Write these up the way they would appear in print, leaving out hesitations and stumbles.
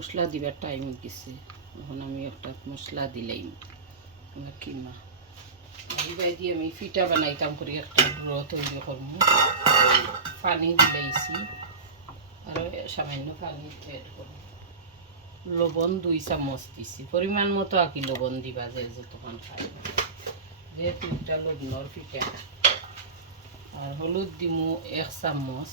মশলা দিবার টাইম গেছে, এখন আমি একটা মশলা দিলেই আমার কিমা দিবাই দিয়ে আমি পিঠা বানাইতাম করি একটা গুঁড়ো তৈরি করবো। পানি দিলেইছি, আরও সামান্য পানি এড করবো। লবণ 2 চামচ দিছি, পরিমাণ মতো আঁকি লবণ দিবা যে যতক্ষণ খাই, যেহেতু এটা লবণর পিঠা। আর হলুদ দিমু 1 চামচ,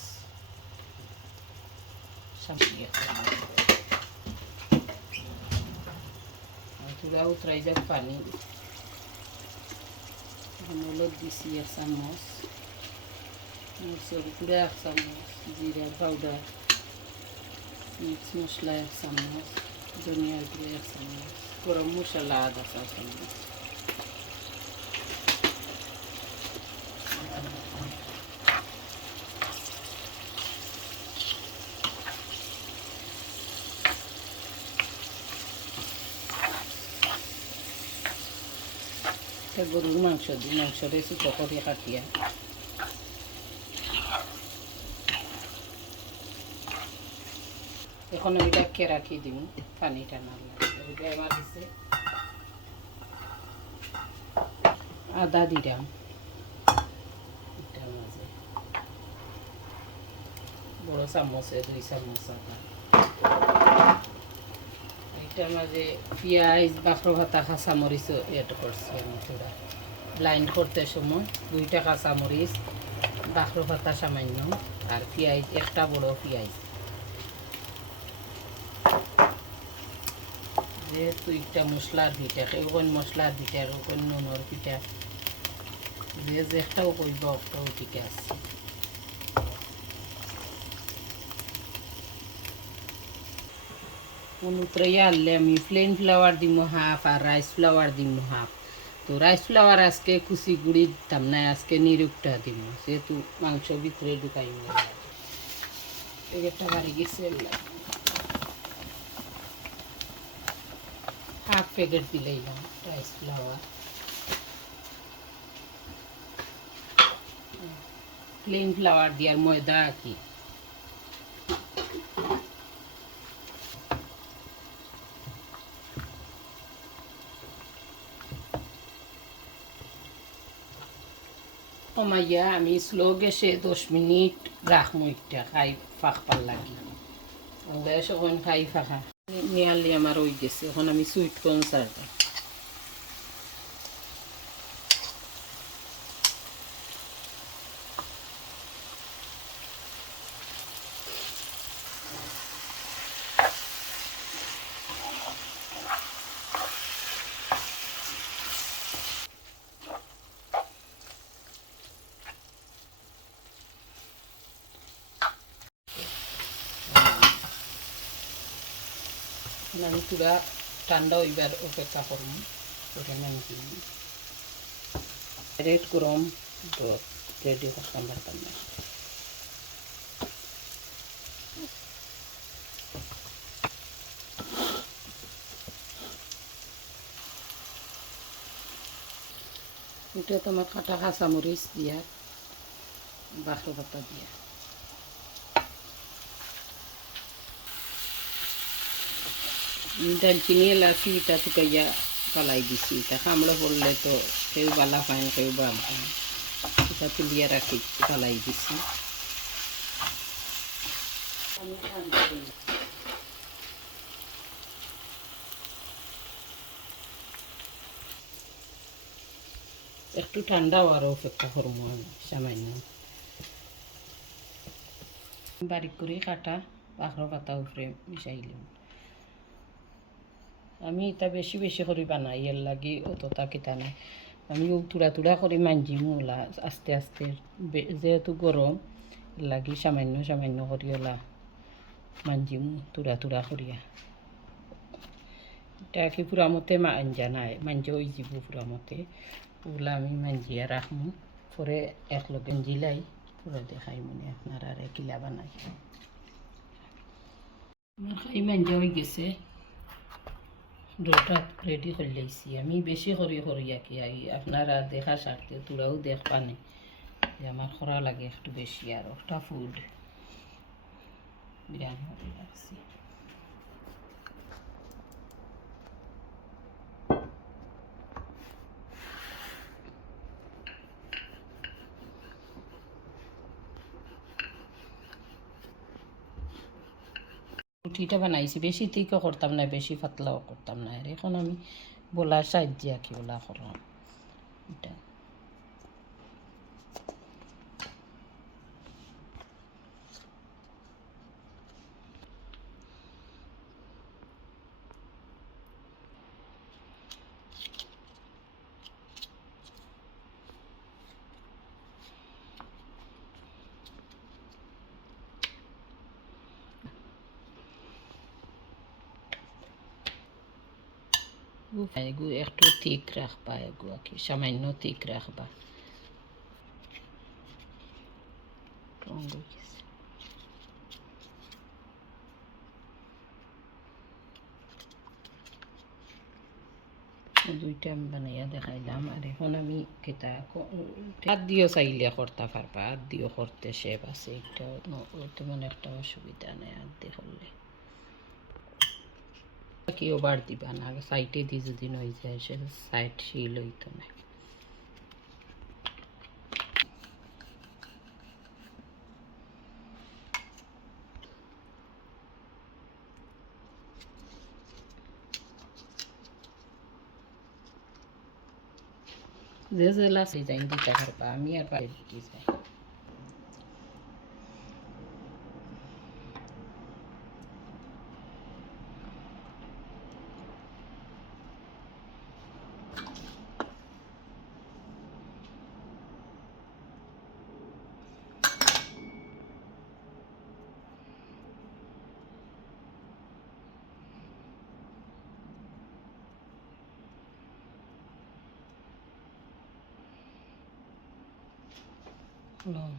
তুলা উতরাই যাক পানি। হলুদ দিছি 1 চামচ, মরিচের গুঁড়া 1 চামচ, জিরা পাউডার, মিক্স মশলা 1 চামচ, ধনিয়ার গুঁড়া 1 চামচ, গরম মশলা আধা চা চামচ। গরুর মাংস দিই, মাংসরে ছোটো করে কাটিয়া এখন আমি ডাকিয়ে রাখি দিই, পানিটা না লাগে। আমার দিছে আদা দিলাম, এটার মাঝে বড় চামচে 2 চামচ আদা। এটার মাঝে পেঁয়াজ, বাখরো ভাতা, কাঁচামরিচ এড করছি আমি থোড়া ব্লাইন্ড করতে সময়। 2টা কাঁচামরিচ, বাখরো ভাতা সামান্য, আর পেঁয়াজ একটা বড় পেঁয়াজ। যেহেতু একটা মশলার পিঠা, কেউ কোন মশলার পিঠা আর কোন নুনের পিঠা, যে যেটাও করব একটাও ঠিক আছে। উতরাইয়া আনলে আমি প্লেন ফ্লাওয়ার দিব হাফ, আর রাইস ফ্লাওয়ার দিব হাফ। তো রাইস ফ্লাওয়ার আজকে কুচি গুঁড়ি দিতাম না, আজকে নিরুকটা দিব, যেহেতু মাংস ভিতরে ঢুকাই একটা বাড়ি গেছে। হাফ প্যাকেট দিলেই না রাইস ফ্লাওয়ার। প্লেন ফ্লাওয়ার দিয়ার ময়দা কি কমাইয়া আমি স্লো গ্যাসে 10 মিনিট রাখবো, একটা খাই ফাঁকবার লাগি। বাংলাদেশ এখন খাই ফাঁকা নিয়ালি আমার হয়ে গেছে। এখন আমি সুইট কর্ন চারটা আমি পুরা ঠান্ডা হইবার অপেক্ষা করব। রেড গরম দুধ রেডি করতাম পারতাম না। এটা তোমার কাটা কাঁচামরিচ দিয়া, বাখরো পাতা দিয়া, দালচিনি এলাচি এটা টুকাইয়া পালাই দিছি। এটা কামড়ে পড়লে তো কেউ বালা পায়, কেউ বাল পায়, এটা তুলিয়া রাখি পালাই দিছি। একটু ঠান্ডা হওয়ার অপেক্ষা করবো আমি সামান্য। বারিক করে কাটা বাখরো পাতা উপরে মিশাইলাম। আমি এটা বেশি বেশি করে বানাই, এর লাগি অতটা কিতা নাই। আমি তুড়া তুড়া করে মাঞ্জিম ওলা আস্তে আস্তে, যেহেতু গরম লাগি সামান্য সামান্য করি ওলা মাঞ্জিম তুড়া তুড়া করিয়া। এটা কি পুরা মতে মাঞ্জা নাই, মাঞ্জা হয়ে যাব পুরা মতে। ওগুলা আমি মাঞ্জিয়া রাখবো, পরে একলগে জিলাই পুরো দেখাই মনে আপনার আর কিলা বানাই। আমার খাই মাঞ্জা হয়ে গেছে, দুটা রেডি করে লাইছি। আমি বেশি করি করিয়া কি আপনারা দেখা সারতে তোরাও দেখ পানি যে আমার খরা লাগে একটু বেশি, আর একটা ফুড বিরিয়ানি করে রাখছি। রুটিটা বানাইছি, বেশি তিকও করতাম না, বেশি পাতলাও করতাম না। আর এখন আমি বলার সাহায্যে কি বলা করলাম এটা। এগু একটু ঠিক রাখবা, এগু কি সামান্য ঠিক রাখবা। দুইটা আমি বানাইয়া দেখাইলাম। আর এখন আমি কেটা হাত দিয়েও চাইলে করতে পারবা, হাত দিয়েও করতে শেপ আছে, এটা তেমন একটা অসুবিধা নেই হাত দিয়ে করলে। কি ওভার দিবা না, সাইডে দিয়ে যদি নই যায় সে সাইড শিল হইতো না। যে জেলা ডিজাইন দিতে পারবা, আমি আর বাইরে ডিজাইন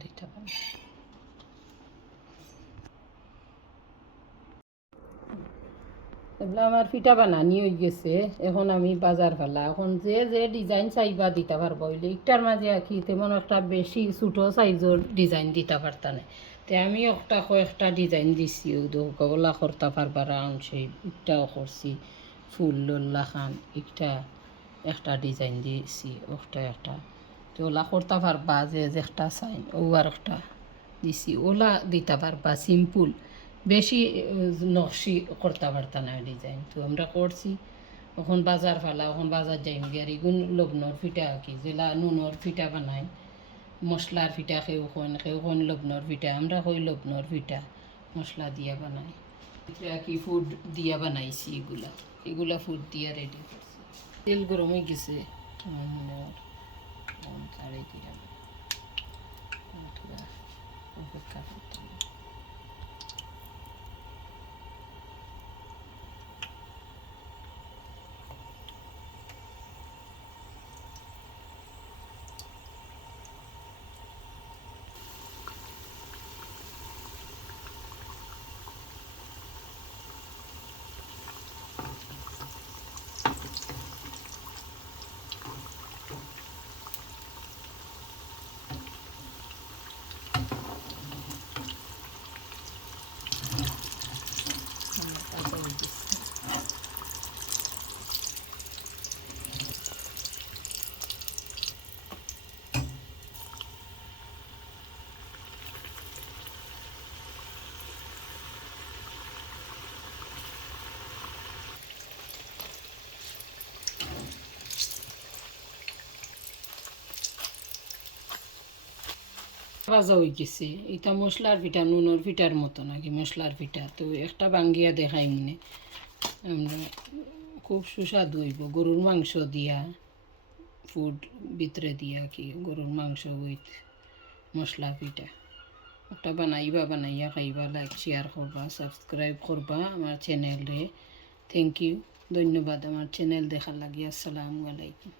দিতে পারি। এগুলো আমার পিঠা বানানি হয়ে গেছে, এখন আমি বাজার ফেলা। এখন যে যে ডিজাইন চাইবা দিতে পারবো, হইলে একটার মাঝে কি তেমন একটা বেশি ছোটো সাইজের ডিজাইন দিতে পারতা না। তো আমি একটা কয়েকটা ডিজাইন দিছি, গলা করতে পারবা রাউন্ড শেপ, একটাও করছি ফুল লোল্লা খান, একটা ডিজাইন দিছি, একটা তো ওলা করতে পারবা। যে একটা সাইন ও আর একটা দিছি, ওলা দিতে পারবা সিম্পল, বেশি নকশি করতে পারতাম না ডিজাইন। তো আমরা করছি। এখন বাজার ফেলা, এখন বাজার যাই গিয়ে আর এগুন লগ্নর পিঠা কি জেলা নুনর পিঠা বানাই, মশলার পিঠা কেউ কোন লগ্নর পিঠা, আমরা কই লগ্নর পিঠা মশলা দিয়া বানাই। কি ফুড দিয়া বানাইছি, এগুলা ফুড দিয়া রেডি করছি। তেল গরম হয়ে গেছে, অপেক্ষা করতে হবে। ভাজা হয়ে গেছে, এটা মশলার পিঠা, নুনের পিঠার মতো নাকি মশলার পিঠা। তো একটা বাঙ্গিয়া দেখাই মনে আমরা, খুব সুস্বাদু হইব। গরুর মাংস দিয়া ফুড ভিতরে দিয়া কি গরুর মাংস উইথ মশলা পিঠা। একটা বানাইয়া খাইবা, লাইক শেয়ার করবা, সাবস্ক্রাইব করবা আমার চ্যানেলে। থ্যাংক ইউ, ধন্যবাদ আমার চ্যানেল দেখার লাগি। আসসালামু আলাইকুম।